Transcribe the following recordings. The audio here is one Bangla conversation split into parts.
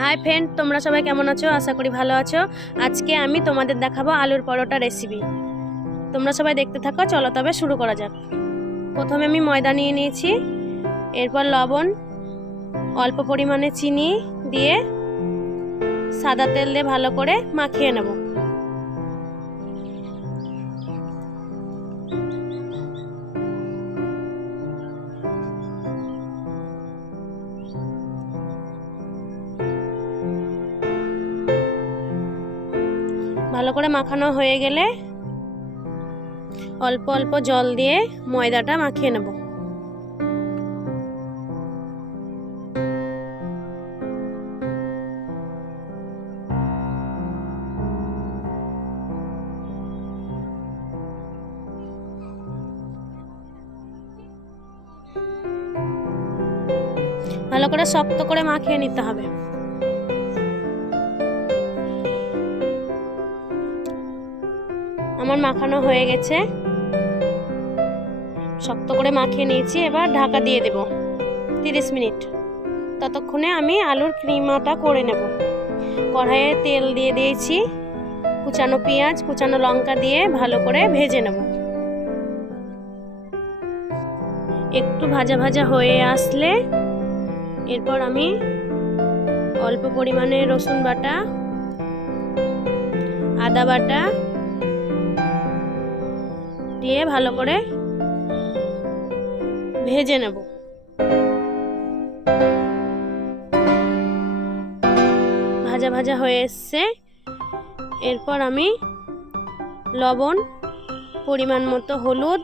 हाय फ्रेंड, তোমরা সবাই কেমন আছো? আশা করি ভালো আছো। আজকে আমি তোমাদের দেখাবো আলুর পরোটা রেসিপি। তোমরা সবাই দেখতে থাকো। চলো তবে শুরু করা যাক। প্রথমে আমি ময়দা নিয়ে নিয়েছি, এরপর লবণ, অল্প পরিমাণে চিনি দিয়ে সাদা তেল দিয়ে ভালো করে মাখিয়ে নেব। ভালো করে মাখানো হয়ে গেলে অল্প অল্প জল দিয়ে ময়দাটা মাখিয়ে নেব। ভালো করে শক্ত করে মাখিয়ে নিতে হবে। আমার মাখানো হয়ে গেছে, শক্ত করে মাখিয়ে নিয়েছি। এবার ঢাকা দিয়ে দেব 30 মিনিট। ততক্ষণে আমি আলুর কিমাটা করে নেব। কড়াইয়ে তেল দিয়ে দিয়েছি, কুচানো পেঁয়াজ, কুচানো লঙ্কা দিয়ে ভালো করে ভেজে নেব। একটু ভাজা ভাজা হয়ে আসলে এরপর আমি অল্প পরিমাণে রসুন বাটা, আদা বাটা দিয়ে ভালো করে ভেজে নেব। ভাজা ভাজা হয়ে এসছে, এরপর আমি লবণ, পরিমাণ মতো হলুদ,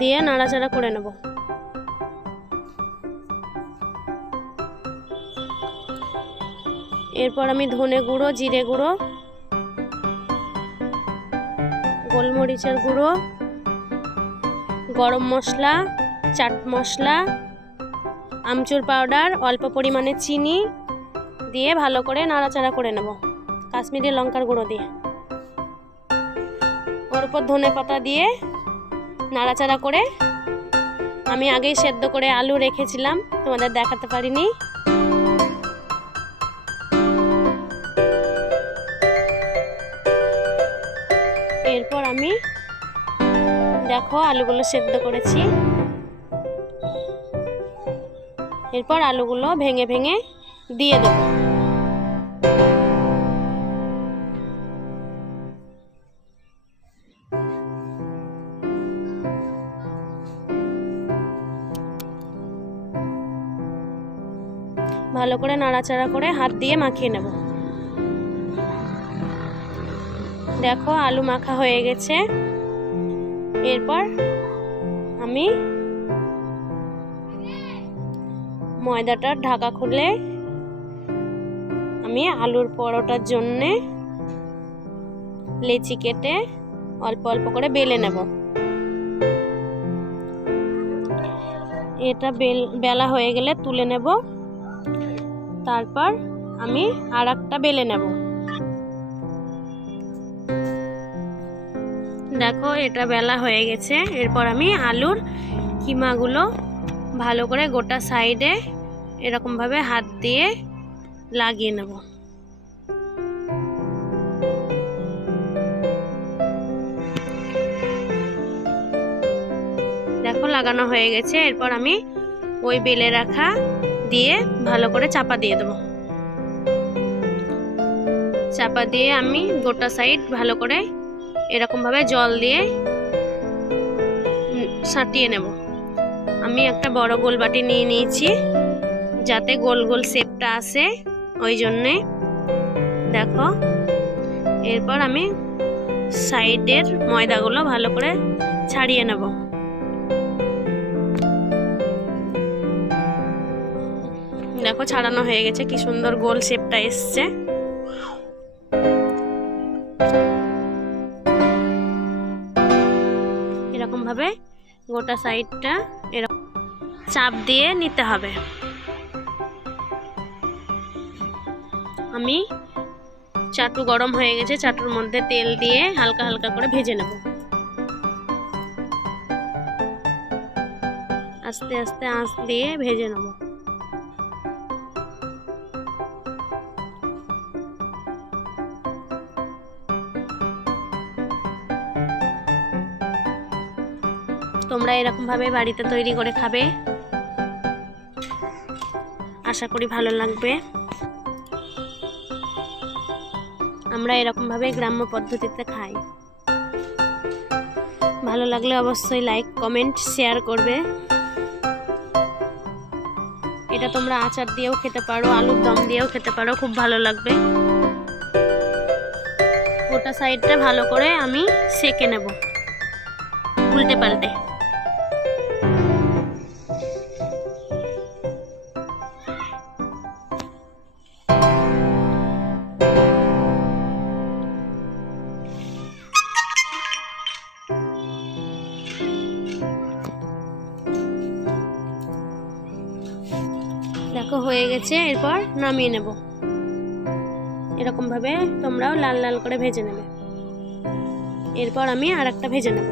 দিয়ে নাড়াচাড়া করে নেব। এরপর আমি ধনে গুঁড়ো, জিরে গুঁড়ো, গোলমরিচের গুঁড়ো, গরম মশলা, চাট মশলা, আমচুর পাউডার, অল্প পরিমাণে চিনি দিয়ে ভালো করে নাড়াচাড়া করে নেব। কাশ্মীরি লঙ্কার গুঁড়ো দিয়ে ওর উপর ধনে পাতা দিয়ে নাড়াচাড়া করে আমি আগেই সেদ্ধ করে আলু রেখেছিলাম, তোমাদের দেখাতে পারিনি। এরপর আমি দেখো আলুগুলো সেদ্ধ করেছি। এরপর আলুগুলো ভেঙে ভেঙে দিয়ে দেব। ভালো করে নাড়াচাড়া করে হাত দিয়ে মাখিয়ে নেব। দেখো আলু মাখা হয়ে গেছে। এরপর আমি ময়দাটার ঢাকা খুলে আমি আলুর পরোটার জন্যে লেচি কেটে অল্প অল্প করে বেলে নেব। এটা বেলা হয়ে গেলে তুলে নেব। তারপর আমি আরেকটা বেলে নেব। দেখো এটা বেলা হয়ে গেছে। এরপর আমি আলুর কিমাগুলো ভালো করে গোটা সাইডে এরকম ভাবে হাত দিয়ে লাগিয়ে নেব। দেখো লাগানো হয়ে গেছে। এরপর আমি ওই বেলে রাখা দিয়ে ভালো করে চাপা দিয়ে দেব। চাপা দিয়ে আমি গোটা সাইড ভালো করে এরকম ভাবে জল দিয়ে সাঁটিয়ে নেব। আমি একটা বড় গোল বাটি নিয়ে নিয়েছি যাতে গোল গোল শেপটা আসে, ওই জন্যে। দেখো এরপর আমি সাইডের ময়দাগুলো ভালো করে ছাড়িয়ে নেব। দেখো ছাড়ানো হয়ে গেছে, কি সুন্দর গোল শেপটা এসছে। এরকম ভাবে গোটা সাইডটা এরকম চাপ দিয়ে নিতে হবে। আমি চাটু গরম হয়ে গেছে, চাটুর মধ্যে তেল দিয়ে হালকা হালকা করে ভেজে নেব। আস্তে আস্তে আঁচ দিয়ে ভেজে নেব। তোমরা এরকম ভাবে বাড়িতে তৈরি করে খাবে, আশা করি ভালো লাগবে। আমরা এরকম ভাবে গ্রাম্য পদ্ধতিতে খাই। ভালো লাগলে অবশ্যই লাইক, কমেন্ট, শেয়ার করবে। এটা তোমরা আচার দিয়েও খেতে পারো, আলুর দম দিয়েও খেতে পারো, খুব ভালো লাগবে। গোটা সাইডটা ভালো করে আমি সেকে নেব উল্টে পাল্টে। দেখো হয়ে গেছে, এরপর নামিয়ে নেব। এরকম ভাবে তোমরাও লাল লাল করে ভেজে নেবে। এরপর আমি আরেকটা ভেজে নেব।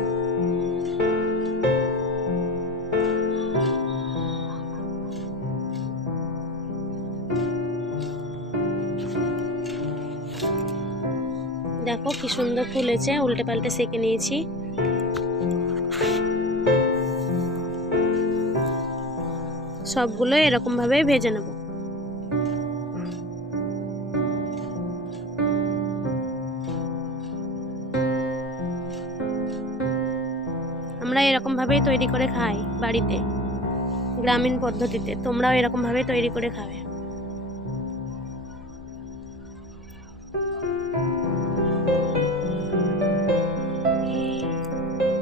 দেখো কি সুন্দর ফুলেছে, উল্টে পাল্টে সেকে নিয়েছি। সবগুলো এরকম ভাবে ভেজে নেব। আমরা এরকম ভাবেই তৈরি করে খাই বাড়িতে, গ্রামীণ পদ্ধতিতে। তোমরাও এরকম ভাবে তৈরি করে খাবে।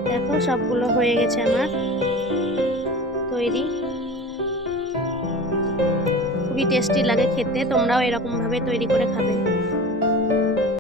দেখো সবগুলো হয়ে গেছে আমার তৈরি। খুবই টেস্টি লাগে খেতে, তোমরাও এরকম ভাবে তৈরি করে খাবে।